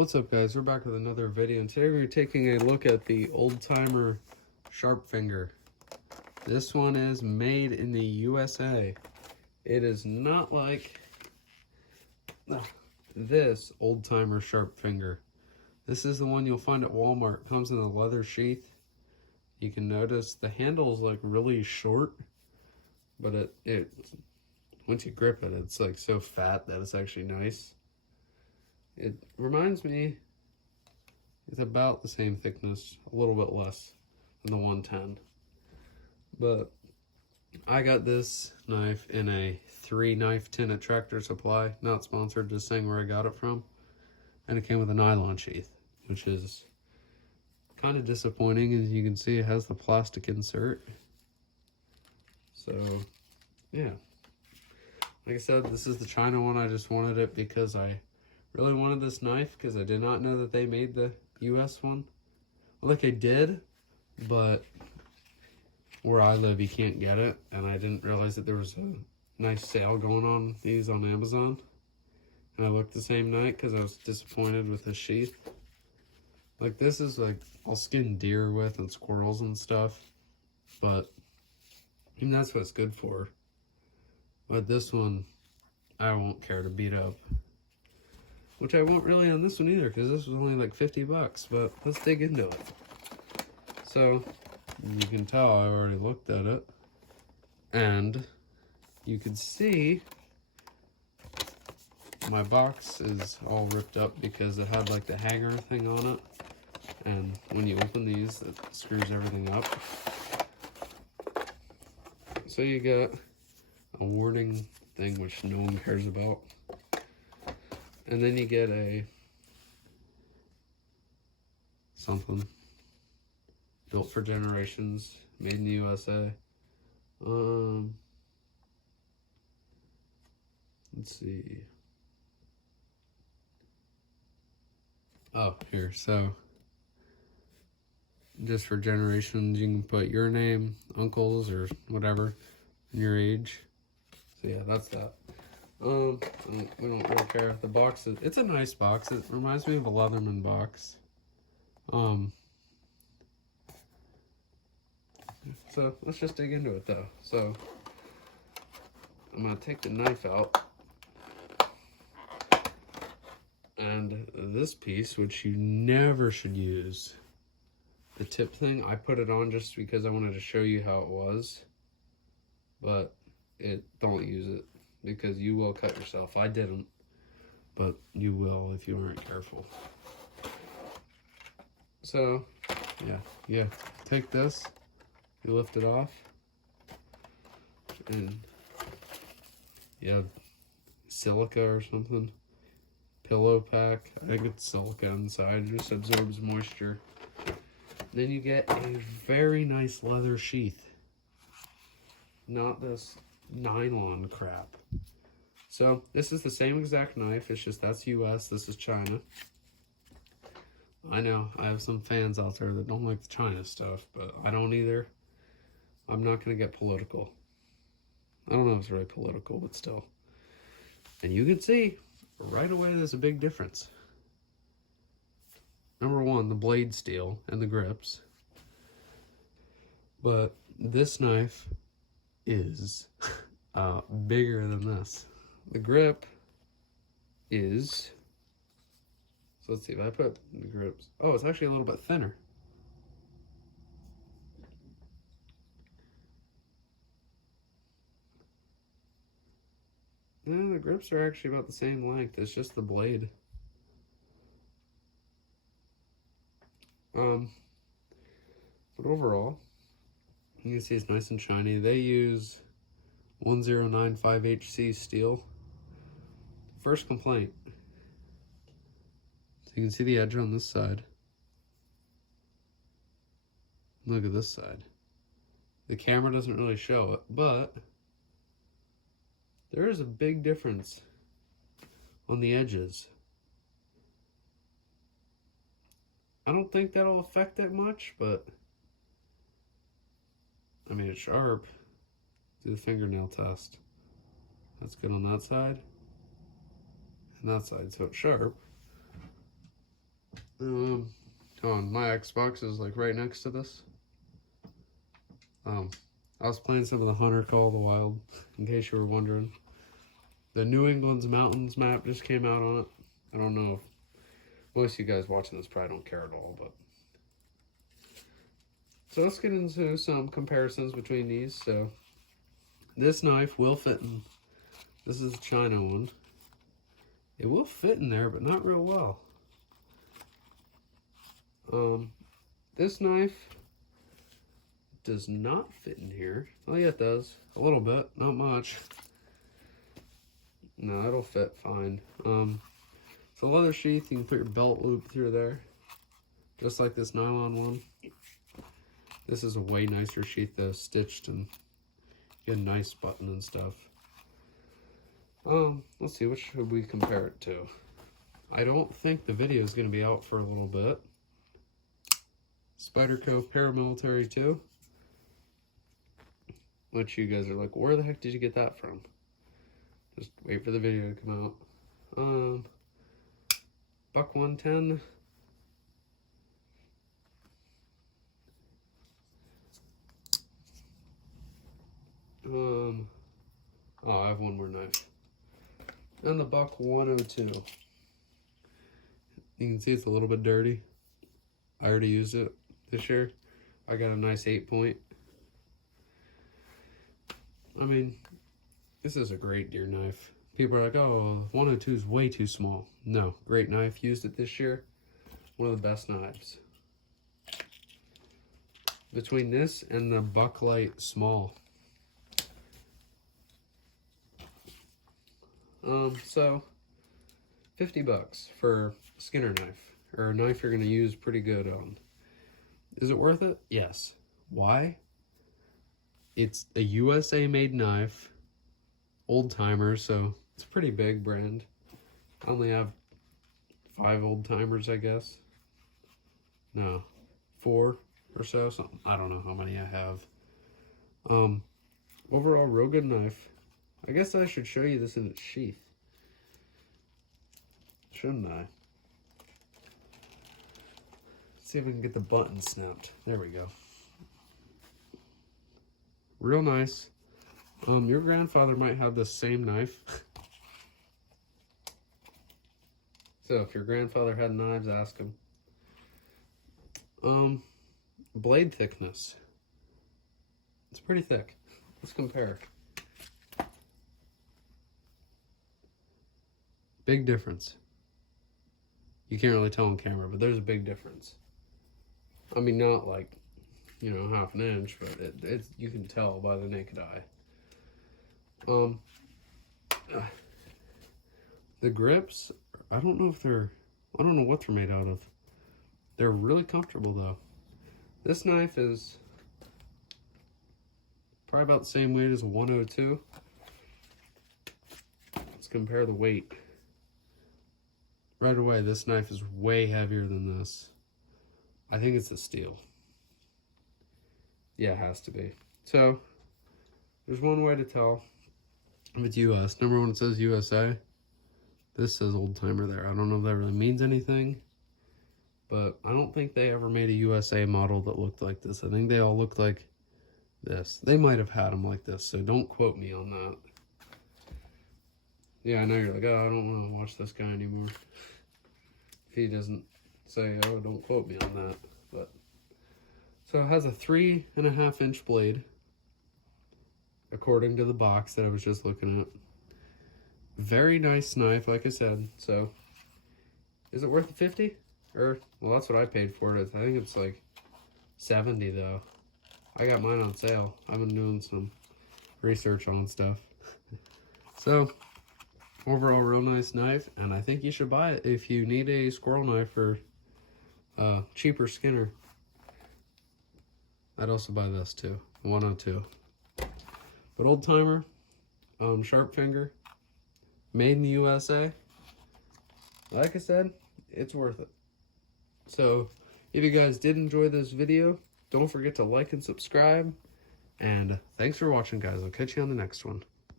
What's up, guys? We're back with another video, and today we're taking a look at the old-timer Sharpfinger. This one is made in the USA. It is not like this old-timer Sharpfinger. This is the one you'll find at Walmart. It comes in a leather sheath. You can notice the handle is like really short, but it once you grip it, it's like so fat that it's actually nice. It reminds me, it's about the same thickness, a little bit less than the 110. But I got this knife in a 3-knife tin at Tractor Supply, not sponsored, just saying where I got it from. And it came with a nylon sheath, which is kind of disappointing. As you can see, it has the plastic insert. So, yeah. Like I said, this is the China one. I just wanted it because I really wanted this knife, because I did not know that they made the US one. Well, like I did, but where I live you can't get it, and I didn't realize that there was a nice sale going on these on Amazon. And I looked the same night because I was disappointed with the sheath. Like, this is like I'll skin deer with and squirrels and stuff, but I mean, that's what it's good for. But this one I won't care to beat up. Which I won't really on this one either, because this was only like 50 bucks, but let's dig into it. So, you can tell I already looked at it, and you can see my box is all ripped up because it had like the hanger thing on it, and when you open these, it screws everything up. So you got a warning thing, which no one cares about. And then you get something built for generations, made in the USA. Let's see. Oh, here. So, just for generations, you can put your name, uncles, or whatever, and your age. So yeah, that's that. We don't really care. The box is, it's a nice box. It reminds me of a Leatherman box. So let's just dig into it though. So I'm gonna take the knife out, and this piece, which you never should use, the tip thing, I put it on just because I wanted to show you how it was, but don't use it, because you will cut yourself. I didn't, but you will if you aren't careful. So, yeah, take this, you lift it off, and you have silica or something, pillow pack. I think it's silica inside, it just absorbs moisture. Then you get a very nice leather sheath, not this nylon crap. So this is the same exact knife, it's just that's US, this is China. I know I have some fans out there that don't like the China stuff, but I don't either. I'm not gonna get political. I don't know if it's really political, but still. And you can see right away there's a big difference. Number one, the blade steel and the grips. But this knife is bigger than this. The grip is, so let's see if I put the grips, oh, it's actually a little bit thinner. No, the grips are actually about the same length, it's just the blade. But overall, you can see it's nice and shiny. They use 1095HC steel. First complaint. So you can see the edge on this side. Look at this side. The camera doesn't really show it, but there is a big difference on the edges. I don't think that'll affect it much, but I mean, it's sharp. Do the fingernail test. That's good on that side and that side, so it's sharp. On my Xbox is like right next to this. I was playing some of the Hunter Call of the Wild, in case you were wondering. The New England's Mountains map just came out on it. I don't know if most of you guys watching this probably don't care at all, but. So let's get into some comparisons between these. So this knife will fit in. This is the China one. It will fit in there, but not real well. This knife does not fit in here. Oh yeah, it does. A little bit, not much. No, it'll fit fine. It's a leather sheath. You can put your belt loop through there, just like this nylon one. This is a way nicer sheath though, stitched and get a nice button and stuff. Let's see, which should we compare it to? I don't think the video is going to be out for a little bit. Spider Cove Paramilitary 2. Which you guys are like, where the heck did you get that from? Just wait for the video to come out. Buck 110. Oh, I have one more knife. And the Buck 102. You can see it's a little bit dirty. I already used it this year. I got a nice 8-point. I mean, this is a great deer knife. People are like, oh, 102 is way too small. No, great knife. Used it this year. One of the best knives. Between this and the Bucklight Small. So $50 for a Skinner knife, or a knife you're going to use pretty good on. Is it worth it? Yes. Why? It's a USA made knife, old timer, so it's a pretty big brand. I only have 5 old timers, I guess. No, 4 or so, something. I don't know how many I have. Overall, real good knife. I guess I should show you this in its sheath. Shouldn't I? Let's see if we can get the button snapped. There we go. Real nice. Your grandfather might have the same knife. So if your grandfather had knives, ask him. Blade thickness. It's pretty thick. Let's compare. Big difference. You can't really tell on camera, but there's a big difference. I mean, not like, you know, half an inch, but it's you can tell by the naked eye. The grips, I don't know what they're made out of. They're really comfortable though. This knife is probably about the same weight as a 102. Let's compare the weight. Right away, this knife is way heavier than this. I think it's a steel. Yeah, it has to be. So, there's one way to tell if it's US. Number one, it says USA. This says old timer there. I don't know if that really means anything, but I don't think they ever made a USA model that looked like this. I think they all looked like this. They might have had them like this, so don't quote me on that. Yeah, I know you're like, oh, I don't want to watch this guy anymore. If he doesn't say, oh, don't quote me on that. But so it has a 3.5 inch blade, according to the box that I was just looking at. Very nice knife, like I said. So, is it worth the 50? Or, well, that's what I paid for it. I think it's like 70 though. I got mine on sale. I've been doing some research on stuff. So, overall, real nice knife, and I think you should buy it if you need a squirrel knife or cheaper Skinner. I'd also buy this too, 102. But old timer, Sharpfinger, made in the USA. Like I said, it's worth it. So, if you guys did enjoy this video, don't forget to like and subscribe. And thanks for watching, guys. I'll catch you on the next one.